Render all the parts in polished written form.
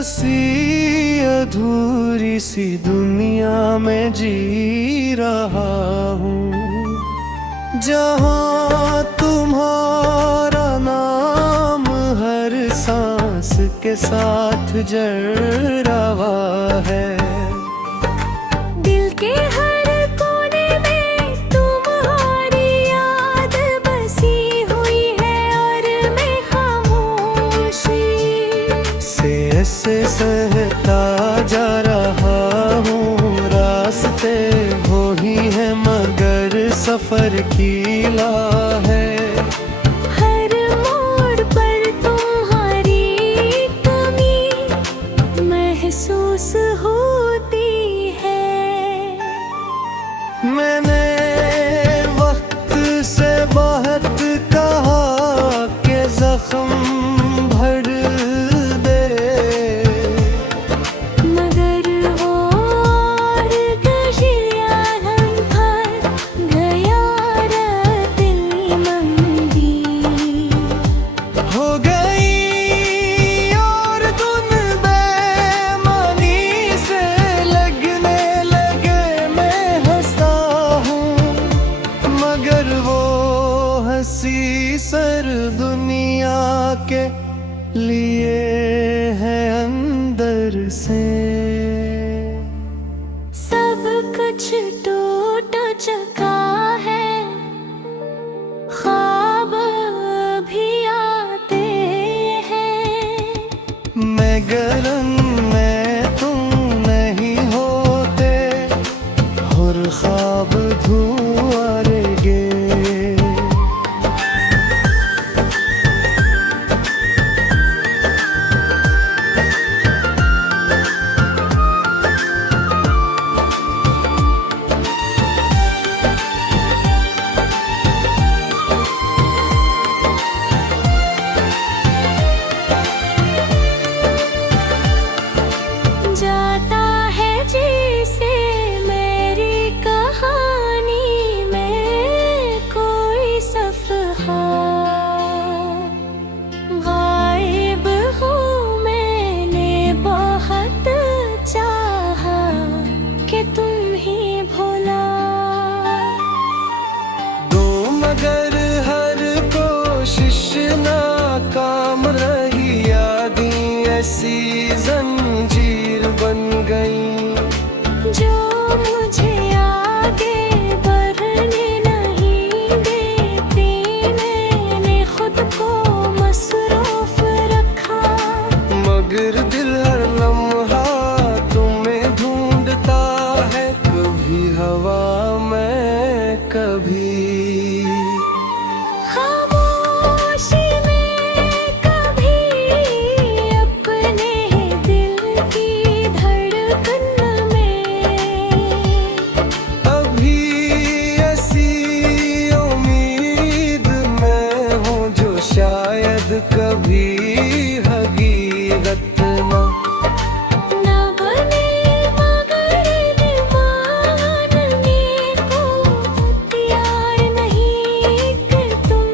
हंसी अधूरी सी दुनिया में जी रहा हूँ, जहाँ तुम्हारा नाम हर सांस के साथ जड़ रहा है। दिल के हर कोने में तुम्हारी याद बसी हुई है और मैं खामोशी से ऐसे सहता जा रहा हूँ। रास्ते वो ही है मगर सफर कीला है। हर मोड़ पर तुम्हारी कमी महसूस होती है। मैंने वक्त से बहुत कहा कि जख्म भर दे, मगर वो और कशियां भर गया रत्नमंदी हो गई और धुन बेमानी से लगने लगे। मैं हंसता हूँ मगर वो हंसी सर दुनिया के लिए है अंदर से। सब कुछ टूट चुका है, ख्वाब भी आते हैं। मैं गरम मैं तुम नहीं होते, और ख्वाब धुआं गे। जाता है जिसे मेरी कहानी में कोई सफ़हा, गायब हूँ मैंने बहुत चाहा कि तुम ही भुला दो, मगर हर कोशिश नाकाम रही। यादें ऐसी जंजीर बन गई जो मुझे आगे बढ़ने नहीं देती। मैंने खुद को मसरूफ रखा, मगर दिल हर लम्हा तुम्हें ढूंढता है। कभी हवा में कभी खामोशी में कभी अपने दिल की धड़कन में। अभी ऐसी उम्मीद में हूँ जो शायद कभी हकीकत न बने मगर मानने को तैयार नहीं कि तुम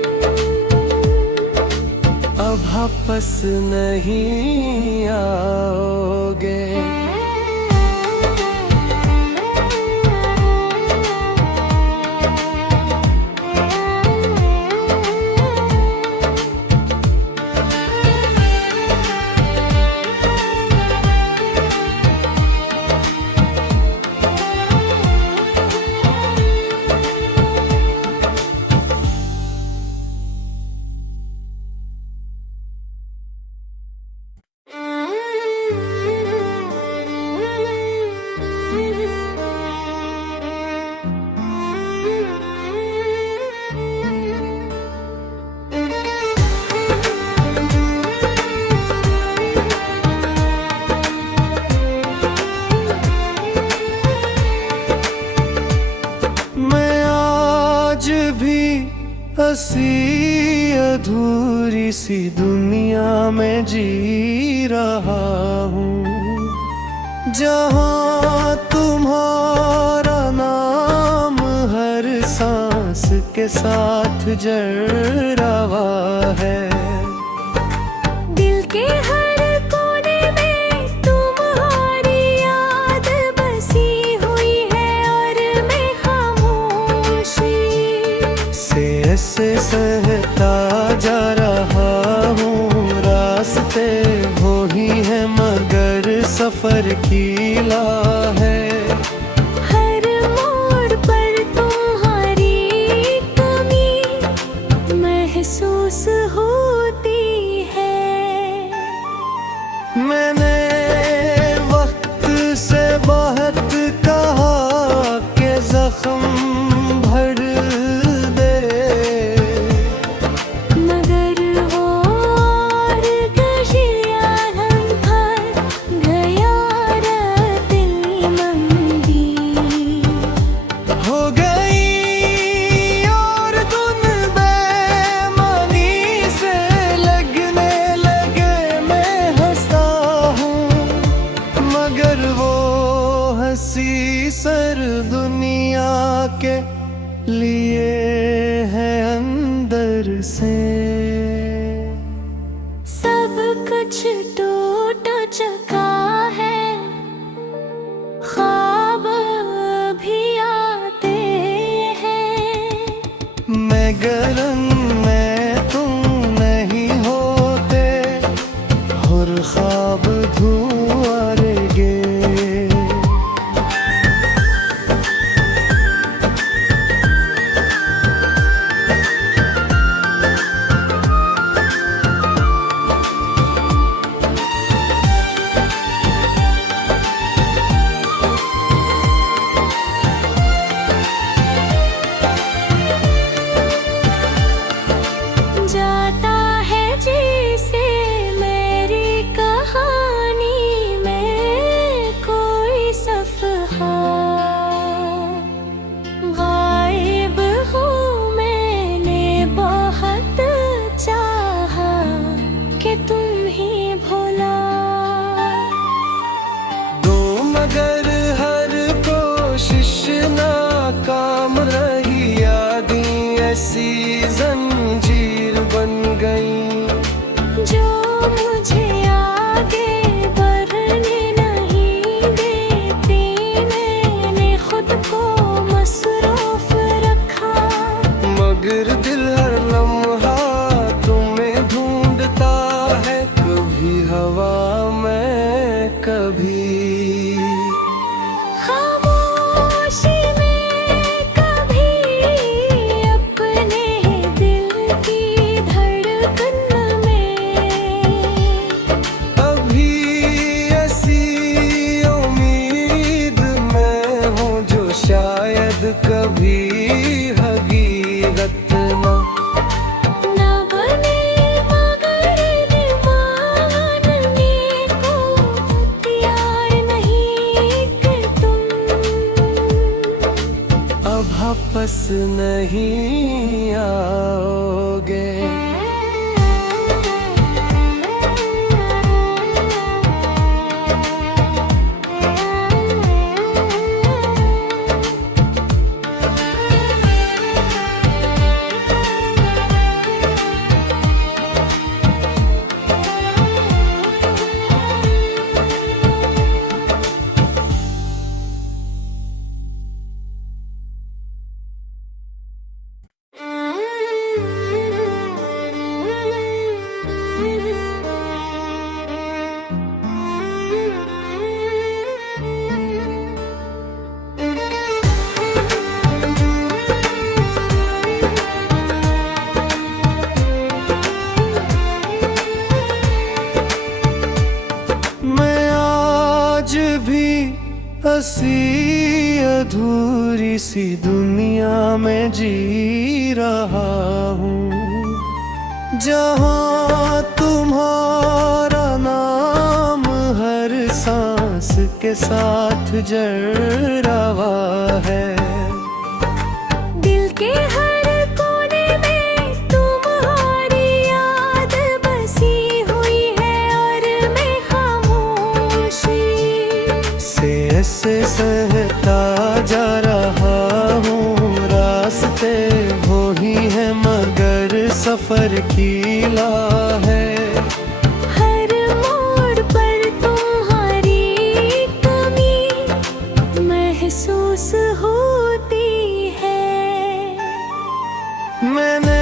अब वापस नहीं आओगे। हंसी अधूरी सी दुनिया में जी रहा हूँ, जहाँ तुम्हारा नाम हर सांस के साथ जड़ रहा है। दिल के हर कोने में ऐसे सहता जा रहा हूँ रास्ते वो ही है मगर सफर कीला है। हर मोड़ पर तुम्हारी कमी महसूस होती है। मैंने वक्त से बहुत कहा कि जख्म भर दे, मगर वो और गशिया हम भर गया रत्नमंदी हो गई और धुन बेमानी से लगने लगे। मैं हंसता हूँ मगर वो हंसी सर दुनिया के लिए है अंदर से। सब कुछ टूट चुका है, ख्वाब भी आते हैं। मैं गरम मैं तुम नहीं होते और ख्वाब धुआं गे। जाता है जैसे मेरी कहानी में कोई सफ़हा, गायब हूँ मैंने बहुत चाहा कि तुम ही भुला दो मगर हर कोशिश नाकाम रही। यादें ऐसी जंजीर बन गई जो मुझे आगे बढ़ने नहीं देती। मैंने खुद को मसरूफ रखा मगर दिल हर लम्हा तुम्हें ढूंढता है। कभी हवा में कभी खामोशी में, कभी अपने दिल की धड़कन में। अभी ऐसी उम्मीद में हूँ जो शायद कभी हकीकत न बने मगर दीवानने को तैयार नहीं कि तुम अब वापस नहीं आओगे। हंसी अधूरी सी दुनिया में जी रहा हूँ, जहाँ तुम्हारा नाम हर सांस के साथ जड़वा है। दिल के हर कोने में तुम्हारी याद बसी हुई है और मैं खामोशी से ऐसे सहता जा रहा हूँ रास्ते वो ही है मगर सफर कीला है। हर मोड़ पर तुम्हारी कमी महसूस होती है। मैंने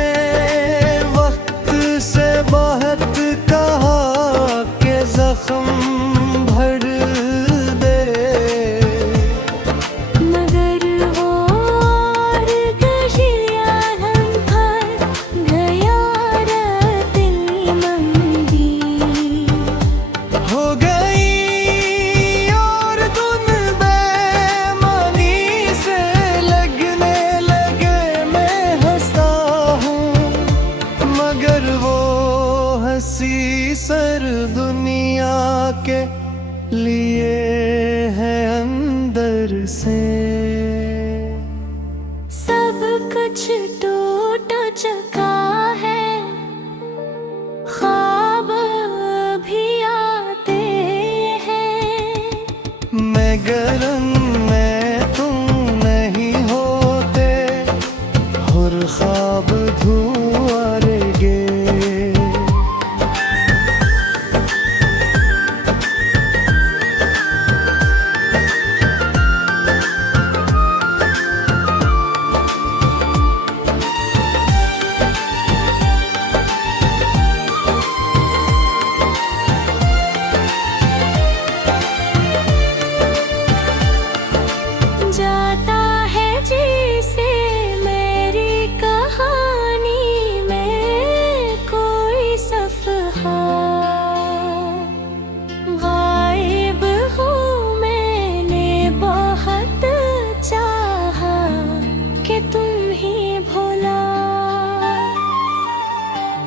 कि तुम ही भोला।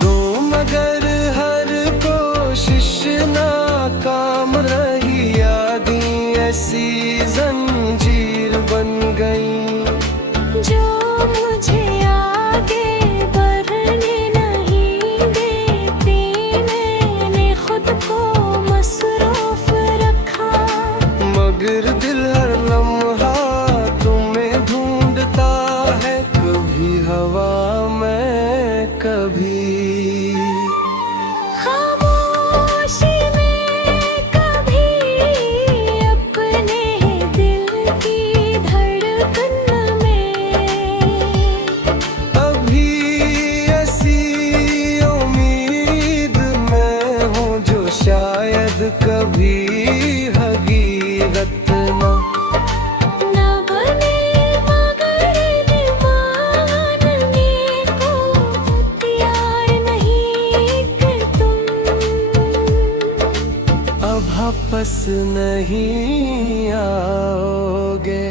दो मगर हर कोशिश नाकाम रही, यादें ऐसी जंजीर बन गई जो मुझे आगे बढ़ने नहीं देती। मैंने खुद को मसरूफ रखा, मगर दिल हर लम्हा तुम्हें ढूंढता है, कभी हवा में कभी खामोशी में, कभी अपने दिल की धड़कन में। अभी ऐसी उम्मीद में हूँ जो शायद कभी हकीकत न न बने, मगर मानने को तैयार नहीं कि तुम अब वापस नहीं आओगे।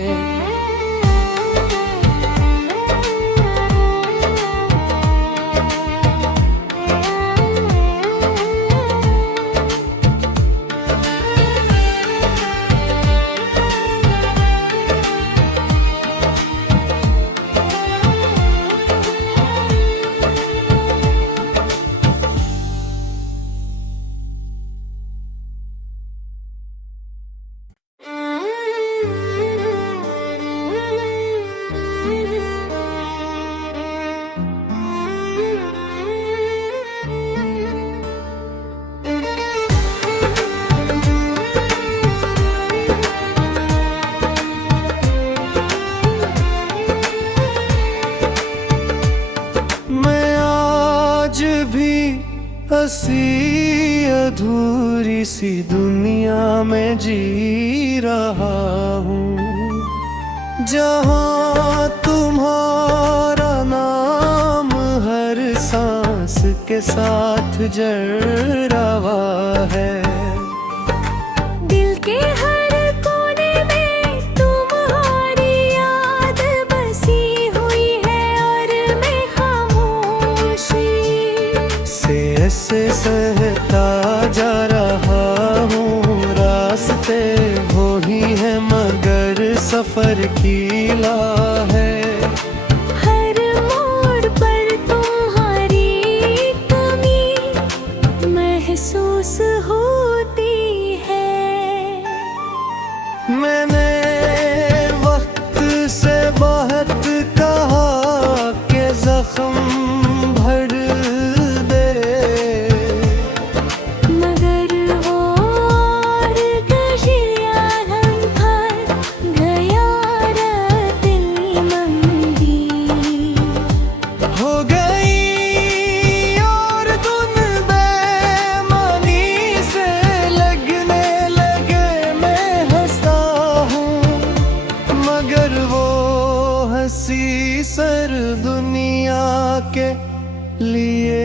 मैं आज भी हंसी अधूरी सी दुनिया में जी रहा हूँ, जहाँ तुम्हारा नाम हर सांस के साथ जड़ रहा है। दिल के हर कोने में तुम्हारी याद बसी हुई है, और मैं खामोशी से ऐसे सहता जा रहा हूँ, रास्ते वो ही है मगर सफर कीला है। हर मोड़ पर तुम्हारी कमी महसूस होती है। मैंने वक्त से बहुत कहा कि जख्म भर दे, मगर वो और गशिया भर गया दिल मंदी हो गई और धुन बेमानी से लगने लगे। मैं हंसता हूँ मगर वो हंसी सर दुनिया के लिए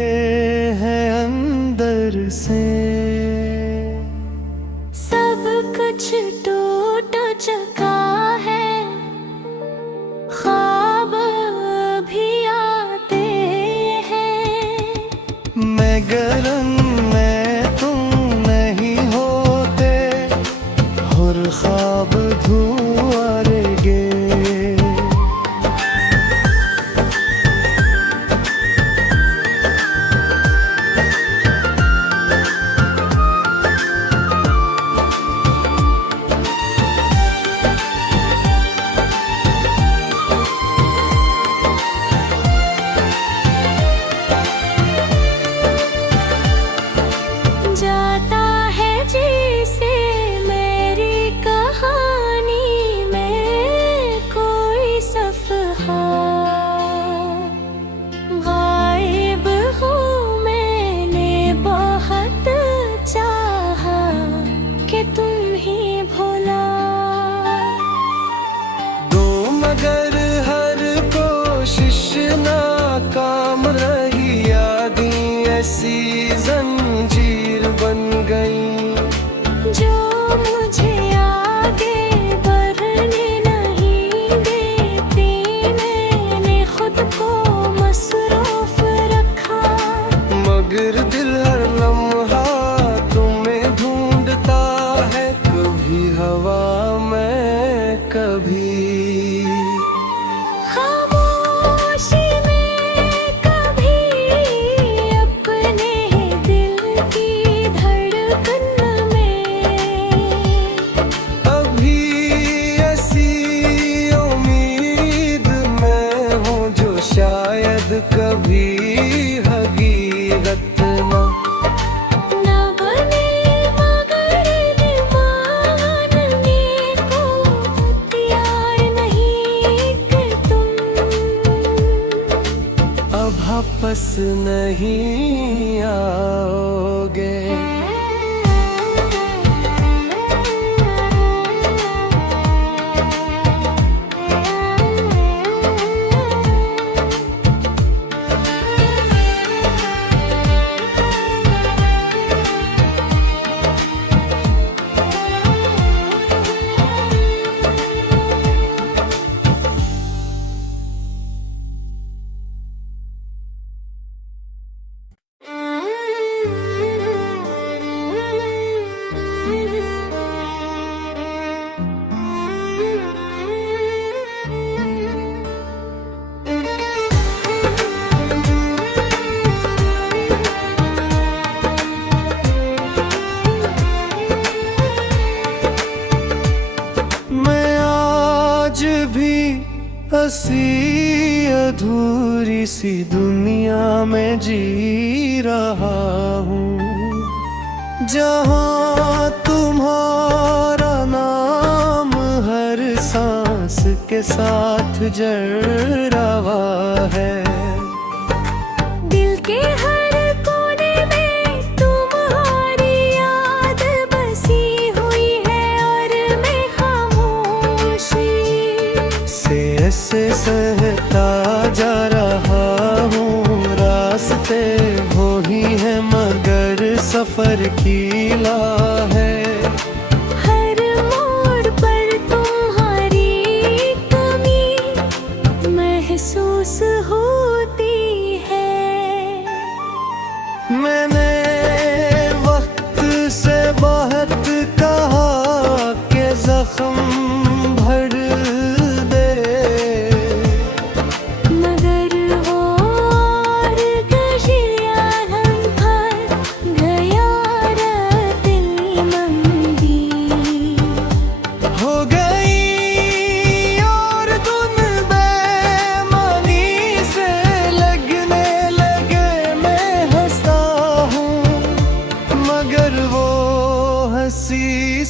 है अंदर से। सब कुछ टूट चुका है, ख्वाब भी आते हैं, मैं गरम मैं तुम नहीं होते, और ख्वाब धुआं गे। वापस नहीं आओगे। हंसी अधूरी सी दुनिया में जी रहा हूँ, जहाँ तुम्हारा नाम हर सांस के साथ जड़वा है। दिल के हर कोने में तुम्हारी याद बसी हुई है और मैं खामोशी से सहता जा रहा हूँ। रास्ते वो ही है मगर सफर कीला है। हर मोड़ पर तुम्हारी कमी महसूस होती है। मैंने वक्त से बहुत कहा कि जख्म भर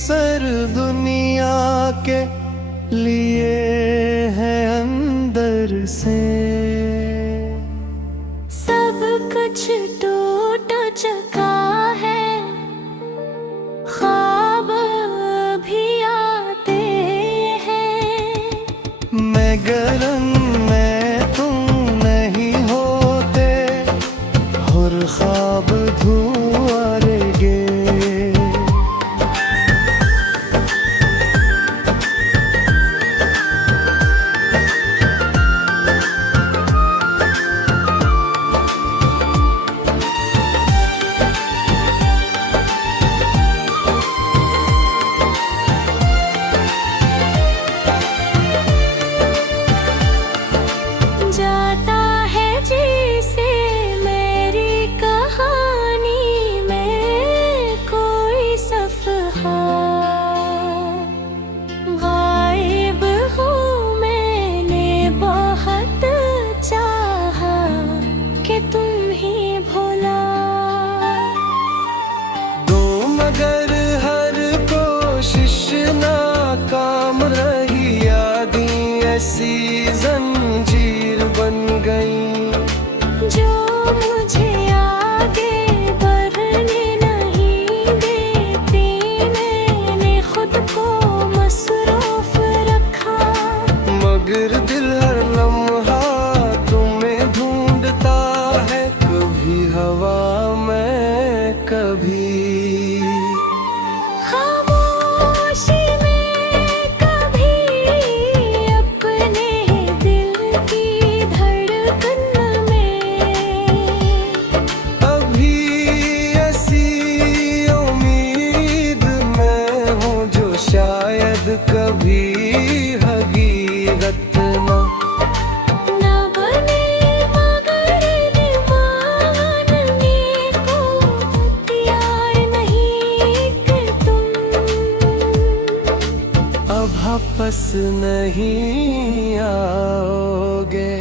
सर दुनिया के लिए है अंदर से। सब कुछ टूट चुका है, ख्वाब भी आते हैं। मैं गरम मैं तुम नहीं होते, और ख्वाब धुआं गे। जाता है जैसे मेरी कहानी में कोई सफ़हा, गायब हूँ मैंने बहुत चाहा कि तुम ही भुला दो, मगर हर कोशिश नाकाम रही। यादें ऐसी जंजीर बन गई जो मुझे आगे बढ़ने नहीं देती। मैंने खुद को मसरूफ रखा, मगर दिल हर लम्हा तुम्हें ढूंढता है। कभी हवा में कभी खामोशी में, कभी अपने दिल की धड़कन में। अभी ऐसी उम्मीद में हूँ जो शायद कभी हकीकत न बने, मगर दीवानगी को तैयार नहीं कि तुम अब वापस नहीं आओगे।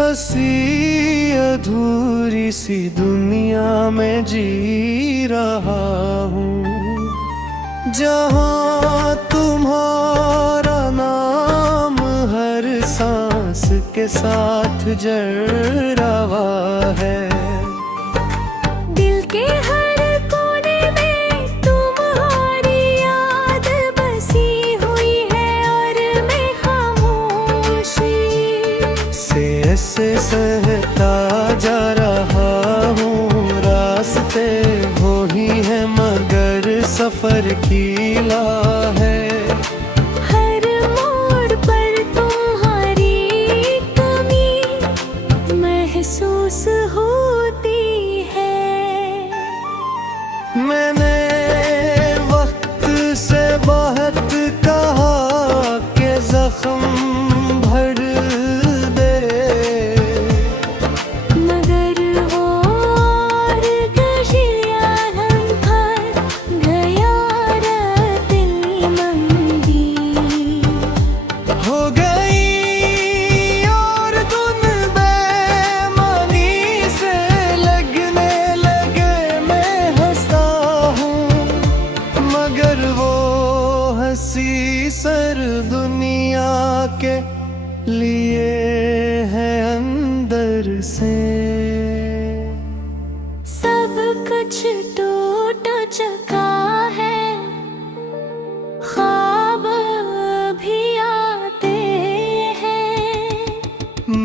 हंसी अधूरी सी दुनिया में जी रहा हूँ, जहाँ तुम्हारा नाम हर सांस के साथ जड़ रहा है। दिल के हर कोने में तुम्हारी याद बसी हुई है और मैं खामोशी से ऐसे सहता जा रहा हूँ। रास्ते वो ही है मगर सफर कीला है। हर मोड़ पर तुम्हारी कमी महसूस होती है। मैंने वक्त से बहुत कहा कि जख्म भर दे, मगर वो और गशिया लम्हा गया रात मंदी हो गई और धुन बेमानी से लगने लगे। मैं हंसता हूँ मगर वो हंसी सर दुनिया के लिए है अंदर से। सब कुछ टूट चुका है, ख्वाब भी आते हैं।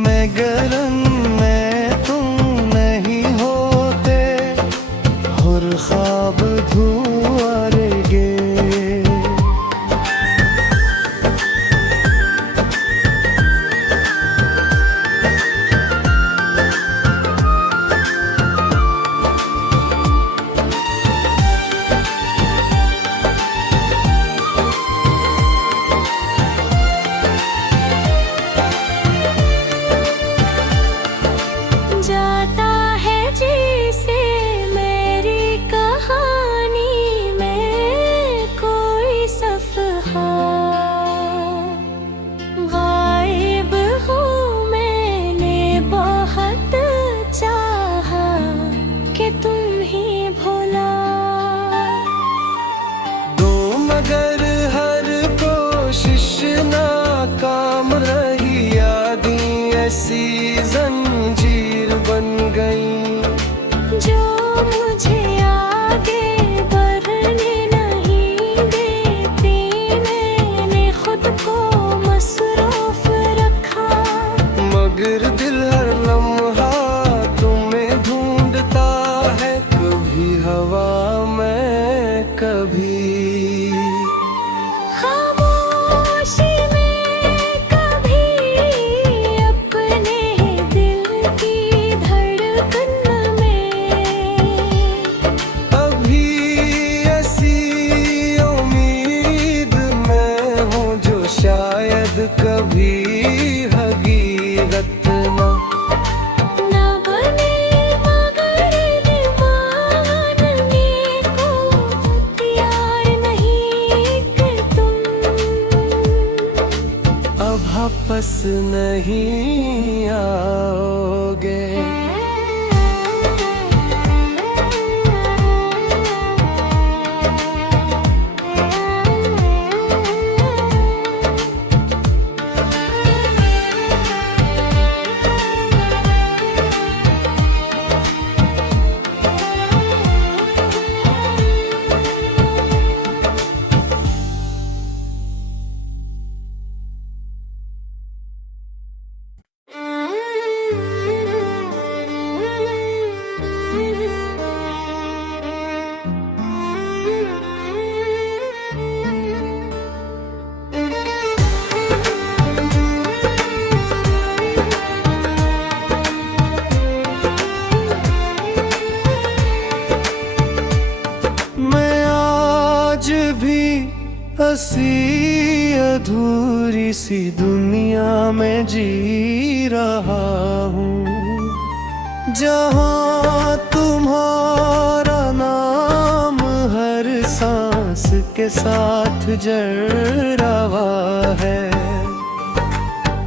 मैं गरम मैं तुम नहीं होते और ख्वाब धुआं गे। जाता है जैसे मेरी कहानी में कोई सफ़हा, गायब हूँ मैंने बहुत चाहा कि तुम ही भुला दो मगर हर कोशिश नाकाम रही। यादें ऐसी जंजीर बन गई जो मुझे आगे बढ़ने नहीं देती। मैंने खुद को मसरूफ रखा मगर दिल हर लम्हा तुम्हें ढूंढता है। कभी हवा में कभी खामोशी में, कभी अपने दिल की धड़कन में। अभी ऐसी उम्मीद में हूँ जो शायद कभी हकीकत न बने मगर मानने को तैयार नहीं कि तुम अब वापस नहीं आओगे। हंसी अधूरी सी दुनिया में जी रहा हूँ, जहाँ तुम्हारा नाम हर सांस के साथ जड़ रहा है।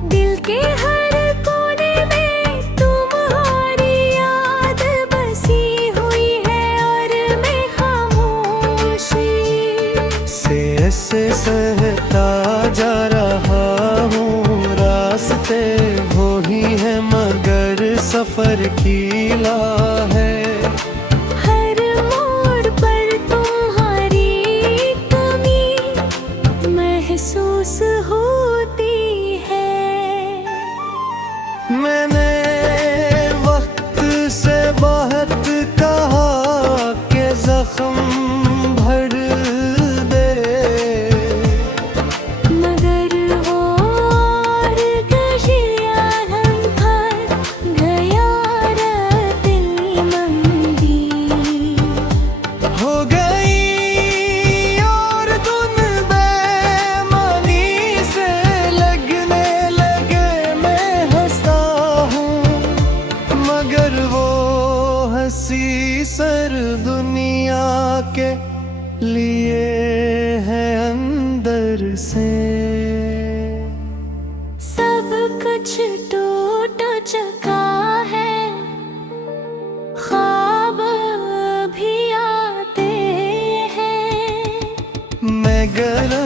दिल के हर कोने में से सहता जा रहा हूँ रास्ते वो ही है मगर सफर कीला है। हर मोड़ पर तुम्हारी कमी महसूस होती है। मैंने वक्त से बहुत कहा कि जख्म भर दे, मगर वो और गशिया हम भर गया रत्नमंदी हो गई और धुन बेमानी से लगने लगे। मैं हंसता हूँ मगर वो हंसी सर दुनिया के लिए है अंदर से। सब कुछ टूट चुका है, ख्वाब भी आते हैं। मैं गरम